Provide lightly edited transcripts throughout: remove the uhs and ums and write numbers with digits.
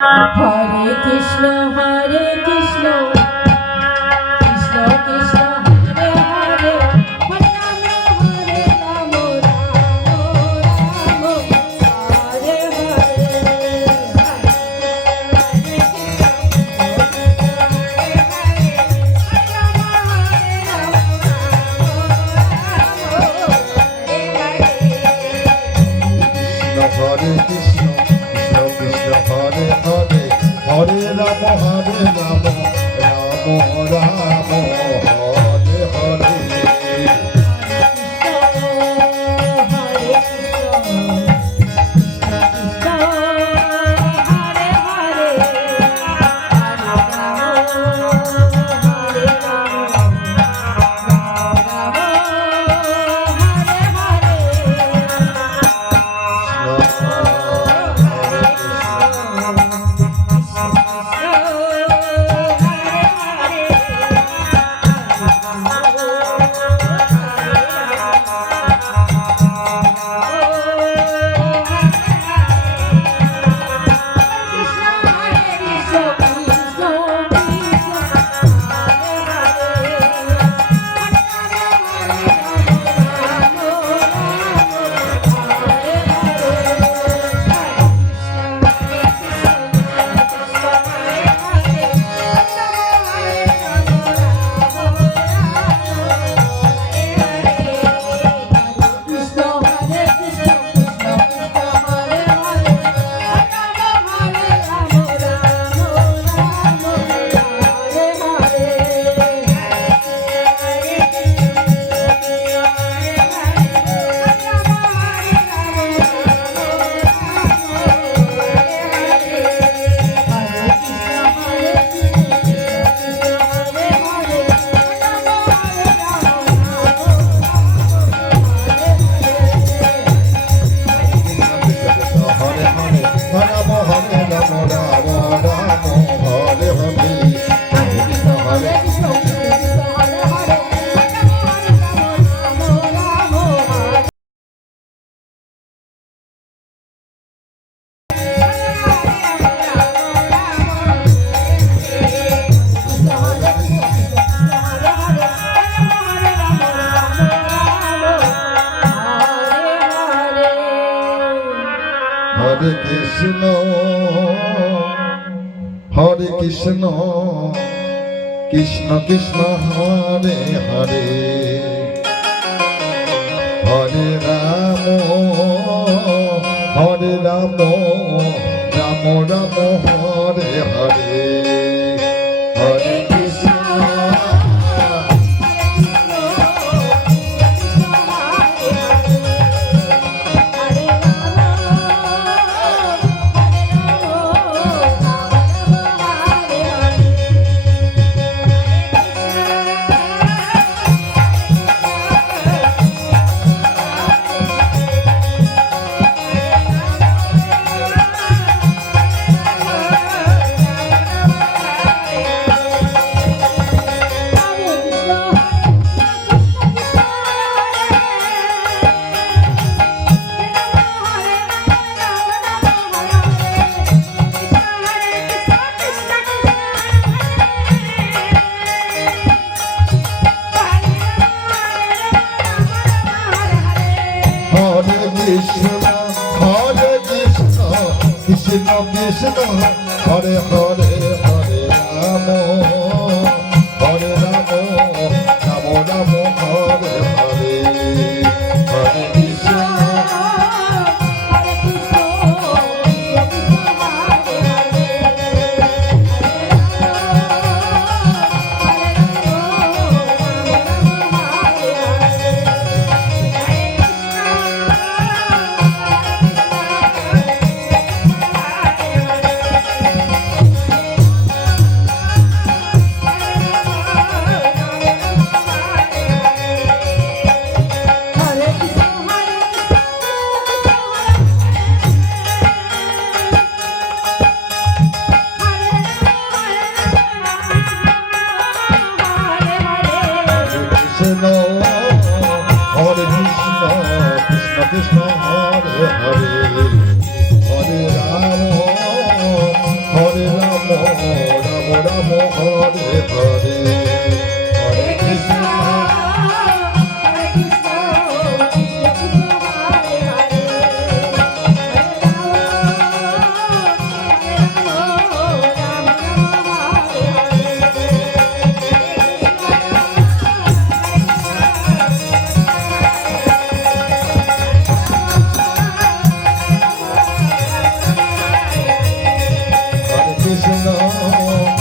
Hare Krishna Krishna Krishna Krishna Hare Hare Hare Ram Hare Ram Ram Ram Hare Hare Krishna Krishna Krishna Hare Hare Hare Ram Ram Ram Hare Hare Hare Krishna Krishna Krishna Hare Hare Hare Ram Ram Ram Hare Hare Hare Krishna Krishna Krishna Krishna Hare Hare Hare Ram Ram Ram Hare Hare Hare Krishna Hare Hare Hare Krishna Hare Krishna, Krishna Krishna, Hare Hare,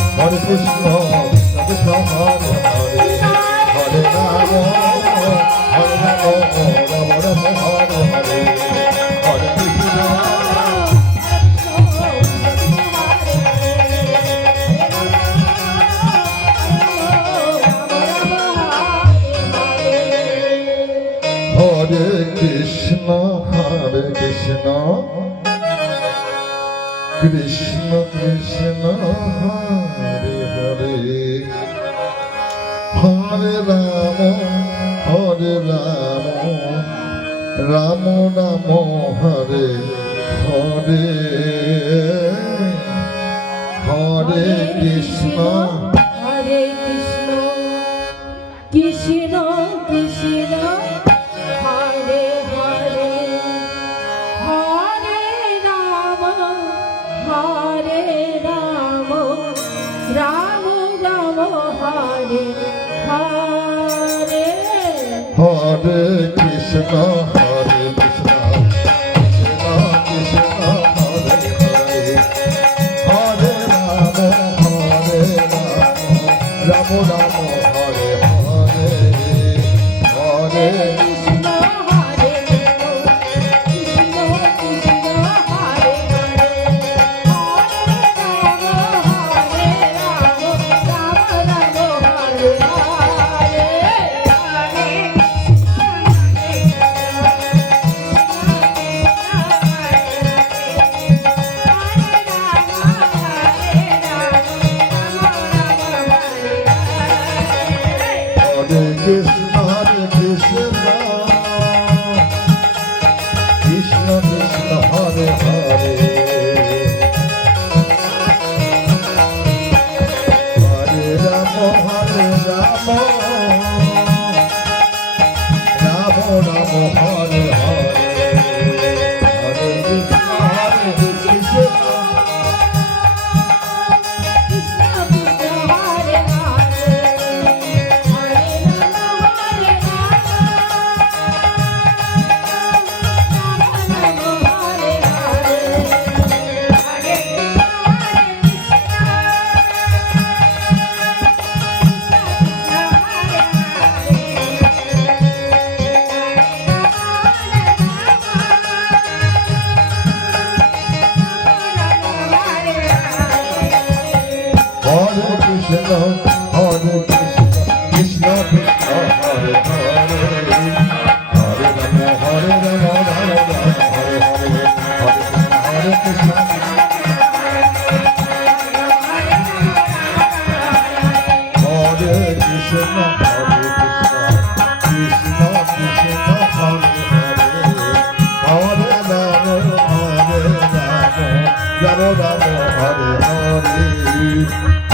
Hare Krishna Krishna Hare Hare Hare Rama Rama Rama Hare Hare Hare Krishna Hare Krishna Krishna Krishna Hare Hare Hare Rama Rama Rama Hare Hare Hare Krishna Hare Krishna, Krishna Krishna, Hare Hare, Hare Rama, Rama Rama, Hare Hare. Hare Krishna Krishna Krishna Hare Hare Hare Rama Rama Rama Hare Hare Hare Krishna, Hare Krishna, Krishna Krishna, Hare Hare, Hare Rama, Rama Rama, Hare Hare Krishna Krishna Krishna Hare Hare Hare Rama Rama Rama Hare Hare Hare Krishna Krishna Krishna Krishna Hare Hare Hare Rama Rama Hare Hare Hare Krishna Hare Krishna Krishna Krishna Hare Hare Hare Rama Rama Hare Hare